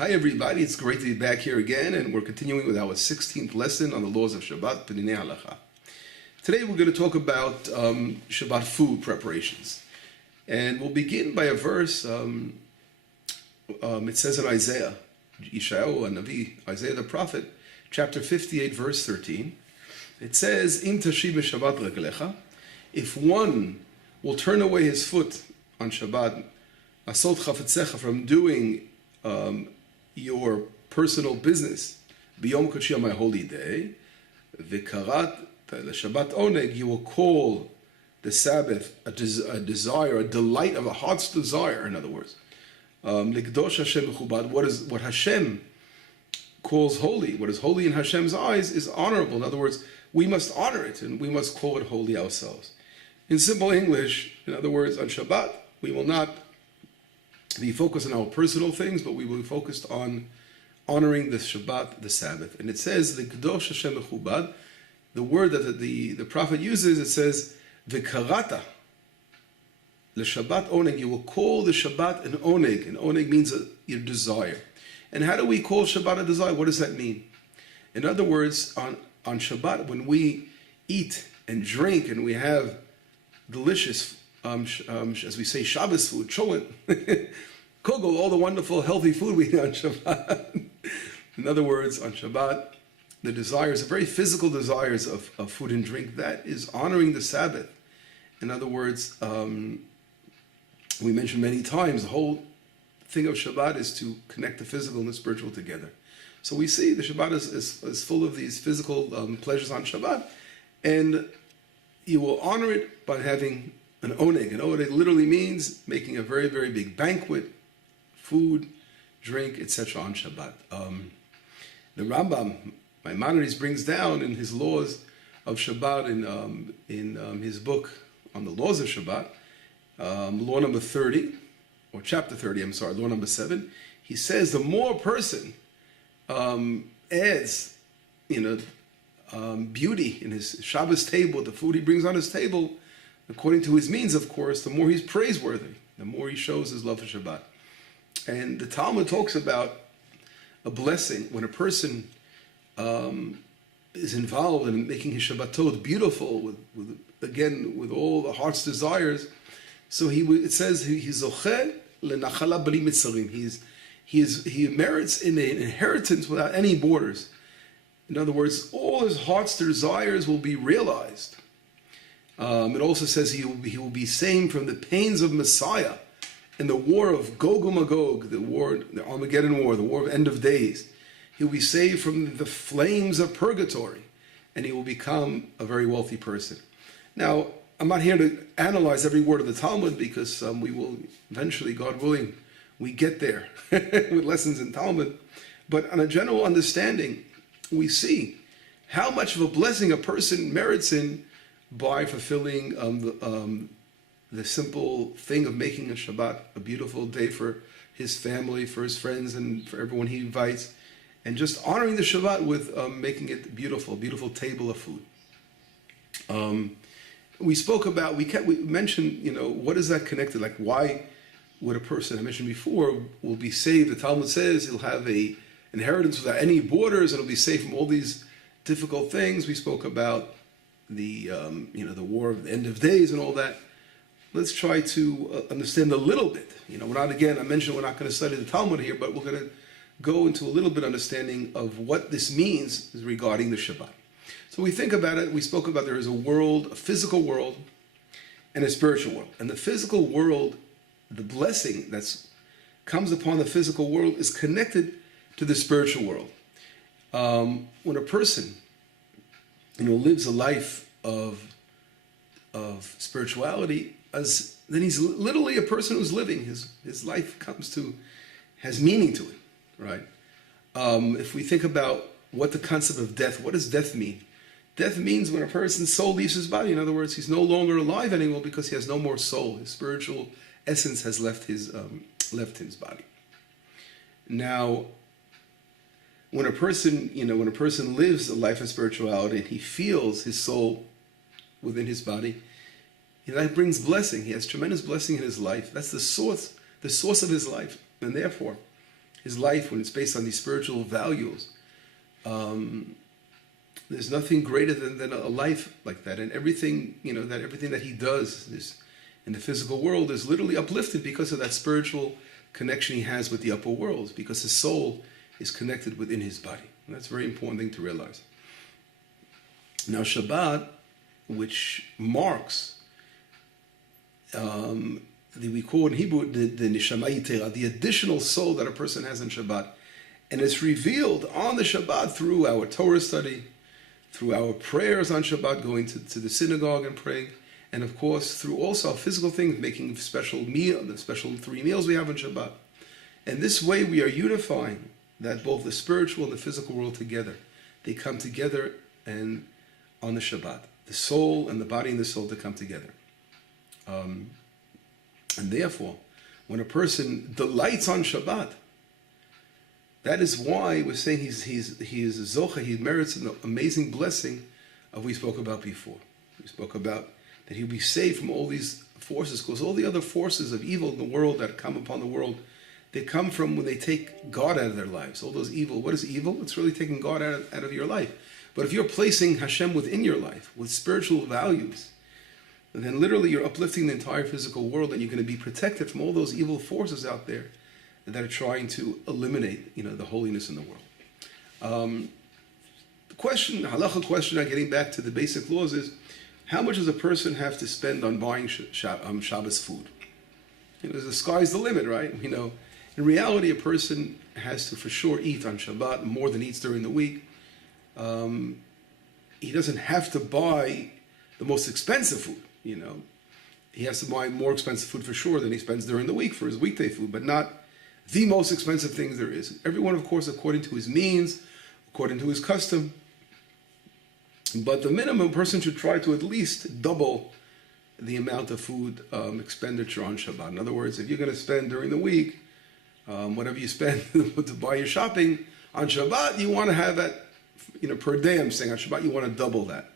Hi everybody, it's great to be back here again, and we're continuing with our 16th lesson on the laws of Shabbat, P'nei Halacha. Today we're going to talk about Shabbat food preparations. And we'll begin by a verse, it says in Isaiah, Yeshayahu Navi, Isaiah the prophet, chapter 58, verse 13. It says, Im tashib b'Shabbat reglecha, if one will turn away his foot on Shabbat, asot chafetzecha, from doing your personal business, b'yom kodeshi, on my holy day, v'karat l'Shabbat oneg, you will call the Sabbath a desire, a delight of a heart's desire, in other words. L'kdosh Hashem mechubad, what Hashem calls holy, what is holy in Hashem's eyes is honorable. In other words, we must honor it, and we must call it holy ourselves. In simple English, in other words, on Shabbat, we will not be focused on our personal things, but we will be focused on honoring the Shabbat, the Sabbath. And it says, the K'dosh Hashem mechubad, the word that the prophet uses, it says, V'karata, the Shabbat oneg, you will call the Shabbat an oneg. An oneg means your desire. And how do we call Shabbat a desire? What does that mean? In other words, on Shabbat, when we eat and drink and we have delicious, as we say, Shabbos food, cholent, kugel, all the wonderful, healthy food we eat on Shabbat. In other words, on Shabbat, the desires, the very physical desires of food and drink, that is honoring the Sabbath. In other words, we mentioned many times, the whole thing of Shabbat is to connect the physical and the spiritual together. So we see the Shabbat is full of these physical pleasures on Shabbat, and you will honor it by having an oneg. An oneg literally means making a very, very big banquet, food, drink, etc. on Shabbat. The Rambam, Maimonides, brings down in his laws of Shabbat in his book on the laws of Shabbat, law number 30, or chapter 30, I'm sorry, law number 7. He says the more a person adds, beauty in his Shabbos table, the food he brings on his table, according to his means, of course, the more he's praiseworthy, the more he shows his love for Shabbat. And the Talmud talks about a blessing when a person is involved in making his Shabbatot beautiful, with all the heart's desires. So it says he's zocheh lenachala b'li mitzarim. He merits in an inheritance without any borders. In other words, all his heart's desires will be realized. It also says he will be saved from the pains of Messiah in the war of Gog and Magog, the Armageddon war, the war of end of days. He will be saved from the flames of purgatory, and he will become a very wealthy person. Now, I'm not here to analyze every word of the Talmud, because we will eventually, God willing, we get there with lessons in Talmud. But on a general understanding, we see how much of a blessing a person merits in by fulfilling the simple thing of making a Shabbat a beautiful day for his family, for his friends, and for everyone he invites, and just honoring the Shabbat with making it beautiful, a beautiful table of food. We spoke about, we mentioned, what is that connected? Like, why would a person, I mentioned before, will be saved? The Talmud says he'll have a inheritance without any borders, and he'll be saved from all these difficult things. We spoke about the the war of the end of days and all that. Let's try to understand a little bit. I mentioned we're not going to study the Talmud here, but we're going to go into a little bit understanding of what this means regarding the Shabbat. So we think about it, we spoke about there is a world, a physical world, and a spiritual world. And the physical world, the blessing that comes upon the physical world is connected to the spiritual world. When a person, lives a life of spirituality, then he's literally a person who's living. His life has meaning to it, right? If we think about what the concept of death, what does death mean? Death means when a person's soul leaves his body. In other words, he's no longer alive anymore because he has no more soul. His spiritual essence has left his body. Now, when a person lives a life of spirituality and he feels his soul within his body, that brings blessing. He has tremendous blessing in his life. That's the source of his life. And therefore, his life, when it's based on these spiritual values, there's nothing greater than a life like that. And everything, that everything that he does in the physical world is literally uplifted because of that spiritual connection he has with the upper worlds, because his soul is connected within his body. And that's a very important thing to realize. Now, Shabbat, which marks, we call in Hebrew the neshama yitera, the additional soul that a person has in Shabbat. And it's revealed on the Shabbat through our Torah study, through our prayers on Shabbat, going to the synagogue and praying, and of course through also physical things, making special meal, the special 3 meals we have on Shabbat. And this way we are unifying that both the spiritual and the physical world together. They come together and on the Shabbat, the soul and the body and the soul to come together. And therefore, when a person delights on Shabbat, that is why we're saying he is a zocha, he merits an amazing blessing of we spoke about before. We spoke about that he'll be saved from all these forces, because all the other forces of evil in the world that come upon the world, they come from when they take God out of their lives. All those evil, what is evil? It's really taking God out of your life. But if you're placing Hashem within your life, with spiritual values, then literally you're uplifting the entire physical world, and you're going to be protected from all those evil forces out there that are trying to eliminate, the holiness in the world. The question, halacha question, getting back to the basic laws, is how much does a person have to spend on buying Shabbos food? The sky's the limit, right? In reality, a person has to for sure eat on Shabbat more than eats during the week. He doesn't have to buy the most expensive food, He has to buy more expensive food for sure than he spends during the week for his weekday food, but not the most expensive things there is. Everyone, of course, according to his means, according to his custom. But the minimum person should try to at least double the amount of food expenditure on Shabbat. In other words, if you're going to spend during the week, whatever you spend to buy your shopping, on Shabbat you want to have that, per day I'm saying, on Shabbat you want to double that.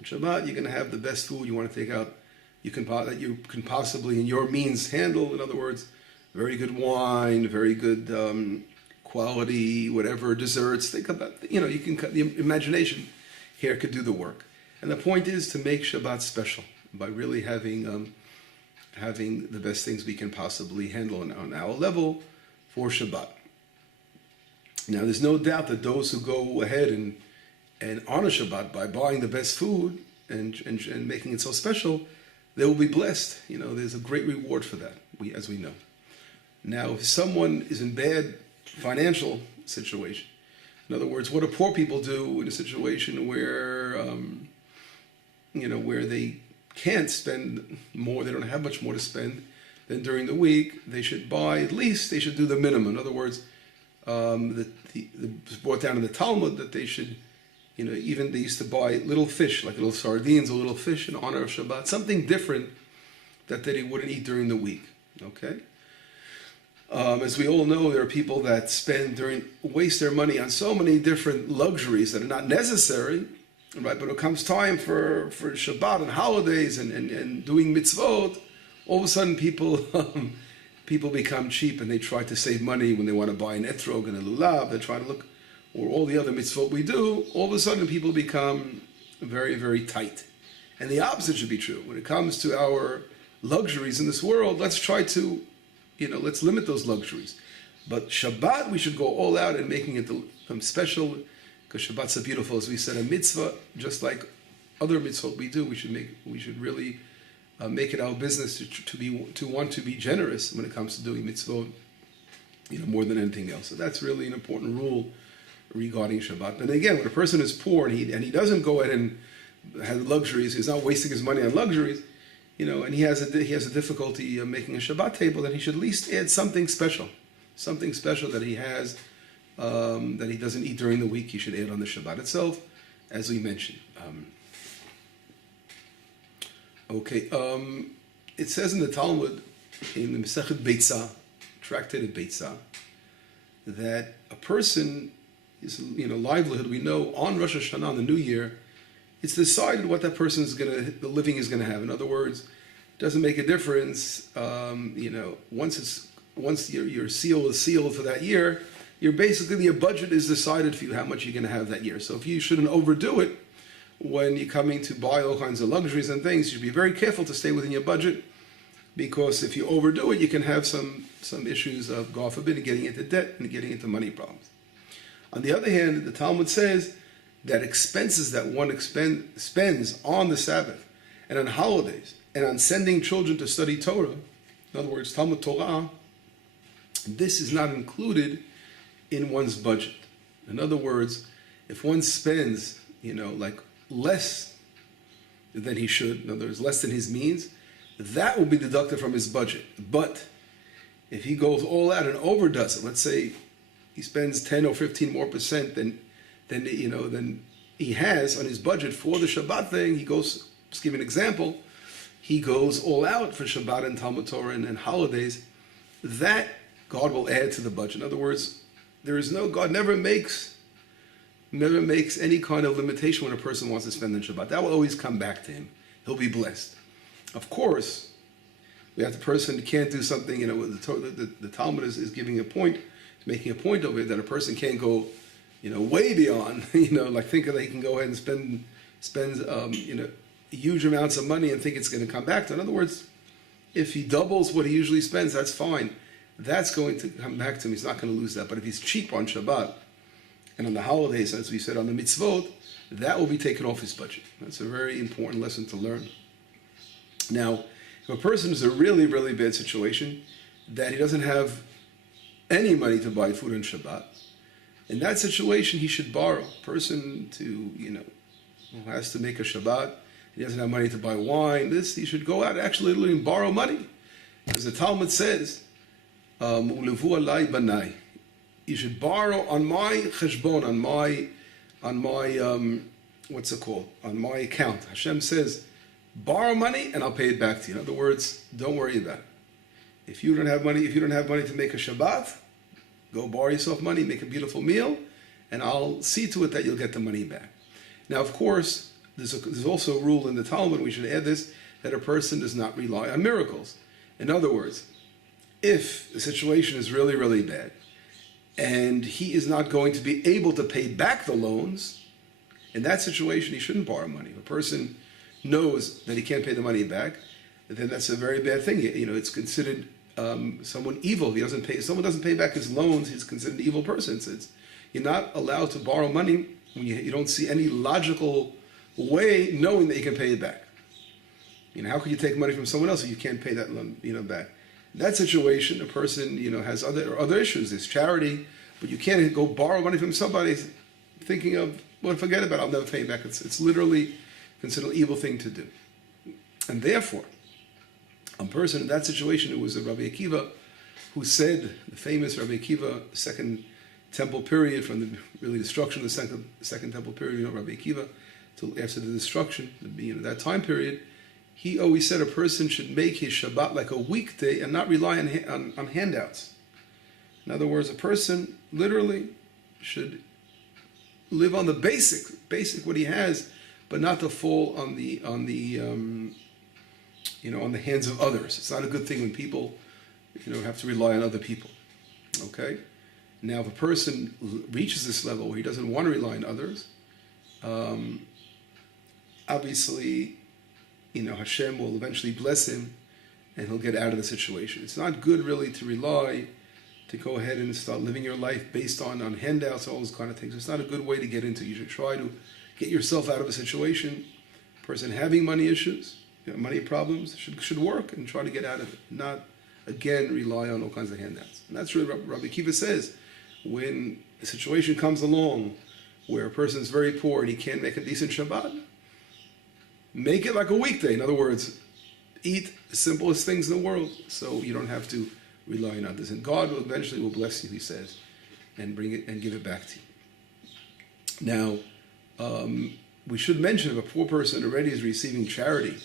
On Shabbat you're going to have the best food you want to take out, that you can possibly in your means handle. In other words, very good wine, very good quality, whatever, desserts. Think about, you can cut the imagination here could do the work. And the point is to make Shabbat special by really having the best things we can possibly handle on our level for Shabbat. Now, there's no doubt that those who go ahead and honor Shabbat by buying the best food and making it so special, they will be blessed. There's a great reward for that, as we know. Now, if someone is in bad financial situation, in other words, what do poor people do in a situation where, where they can't spend more, they don't have much more to spend than during the week, they should buy, at least they should do the minimum. In other words, it's brought down in the Talmud that they should, even they used to buy little fish, like little sardines or little fish in honor of Shabbat, something different that they wouldn't eat during the week, okay? As we all know, there are people that waste their money on so many different luxuries that are not necessary, right? But when it comes time for Shabbat and holidays and doing mitzvot, all of a sudden people become cheap and they try to save money when they want to buy an etrog and a lulav. They try to look, or all the other mitzvot we do. All of a sudden people become very, very tight. And the opposite should be true. When it comes to our luxuries in this world, let's try to let's limit those luxuries. But Shabbat, we should go all out in making it special, because Shabbat's so beautiful, as we said, a mitzvah, just like other mitzvot we do. We should really make it our business to want to be generous when it comes to doing mitzvot, more than anything else. So that's really an important rule regarding Shabbat. And again, when a person is poor and he doesn't go ahead and have luxuries, he's not wasting his money on luxuries, and he has a difficulty making a Shabbat table, then he should at least add something special that he has, that he doesn't eat during the week, he should add on the Shabbat itself, as we mentioned. It says in the Talmud, in the Masechet Beitzah, tractate of Beitzah, that a person, his livelihood, we know on Rosh Hashanah, on the New Year, it's decided what that person is the living is going to have. In other words, it doesn't make a difference, once it's once your seal is sealed for that year, your budget is decided for you how much you're going to have that year. So if you shouldn't overdo it when you're coming to buy all kinds of luxuries and things, you should be very careful to stay within your budget, because if you overdo it, you can have some issues of, God forbid, getting into debt and getting into money problems. On the other hand, the Talmud says that expenses that one spends on the Sabbath and on holidays and on sending children to study Torah, in other words, Talmud Torah, this is not included in one's budget. In other words, if one spends, like less than he should, in other words, less than his means, that will be deducted from his budget. But if he goes all out and overdoes it, let's say he spends 10 or 15 more percent than he has on his budget for the Shabbat thing, he goes, just give an example, he goes all out for Shabbat and Talmud Torah and holidays, that God will add to the budget. In other words, God never makes any kind of limitation when a person wants to spend on Shabbat. That will always come back to him. He'll be blessed. Of course, we have the person who can't do something, the Talmud is giving a point, making a point of it, that a person can't go, way beyond, like think that he can go ahead and spend huge amounts of money and think it's going to come back to. In other words, if he doubles what he usually spends, that's fine. That's going to come back to him. He's not going to lose that. But if he's cheap on Shabbat and on the holidays, as we said, on the mitzvot, that will be taken off his budget. That's a very important lesson to learn. Now, if a person is in a really, really bad situation, that he doesn't have any money to buy food on Shabbat, in that situation, he should borrow. A person who has to make a Shabbat, he doesn't have money to buy wine, he should go out actually literally and borrow money. As the Talmud says, Ulevu alai banai. You should borrow on my cheshbon, on my what's it called? On my account. Hashem says, borrow money and I'll pay it back to you. In other words, don't worry about it. If you don't have money to make a Shabbat, go borrow yourself money, make a beautiful meal, and I'll see to it that you'll get the money back. Now, of course, there's also a rule in the Talmud, we should add this, that a person does not rely on miracles. In other words, if the situation is really, really bad, and he is not going to be able to pay back the loans, in that situation, he shouldn't borrow money. If a person knows that he can't pay the money back, then that's a very bad thing. It's considered someone evil. If someone doesn't pay back his loans, he's considered an evil person. So you're not allowed to borrow money when you don't see any logical way knowing that you can pay it back. How could you take money from someone else if you can't pay that loan, back? In that situation, a person, has other issues. There's charity, but you can't go borrow money from somebody thinking of, well, forget about it, I'll never pay it back. It's literally considered an evil thing to do. And therefore, a person in that situation, it was a Rabbi Akiva, who said, the famous Rabbi Akiva, second temple period, from the destruction of the second temple period, Rabbi Akiva, till after the destruction, that time period, he always said a person should make his Shabbat like a weekday and not rely on handouts. In other words, a person literally should live on the basic what he has, but not to fall on the hands of others. It's not a good thing when people, have to rely on other people. Okay? Now, if a person reaches this level where he doesn't want to rely on others, obviously, Hashem will eventually bless him and he'll get out of the situation. It's not good really to go ahead and start living your life based on handouts, all those kind of things. It's not a good way to get into. You should try to get yourself out of a situation. A person having money issues, money problems, should work and try to get out of it. Not, again, rely on all kinds of handouts. And that's really what Rabbi Akiva says. When a situation comes along where a person is very poor and he can't make a decent Shabbat, make it like a weekday. In other words, eat the simplest things in the world so you don't have to rely on others. And God will eventually bless you, he says, and bring it and give it back to you. Now, we should mention if a poor person already is receiving charity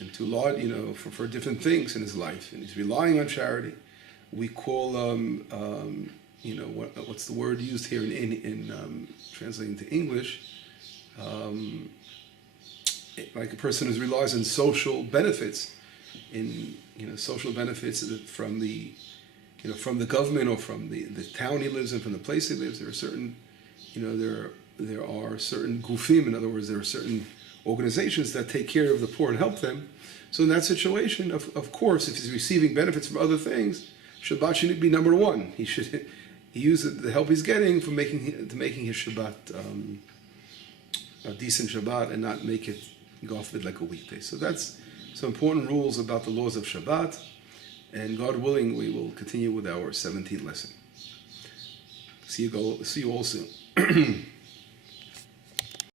and to Lord, for different things in his life, and he's relying on charity, we call, what's the word used here in translating to English? Like a person who relies on social benefits, social benefits from the from the government or from the town he lives in, from the place he lives. There are certain, there are certain gufim. In other words, there are certain organizations that take care of the poor and help them. So in that situation, of course, if he's receiving benefits from other things, Shabbat should be number one. He use the help he's getting for making his Shabbat a decent Shabbat and not make it go off it like a weekday. So that's some important rules about the laws of Shabbat. And God willing, we will continue with our 17th lesson. See you all soon.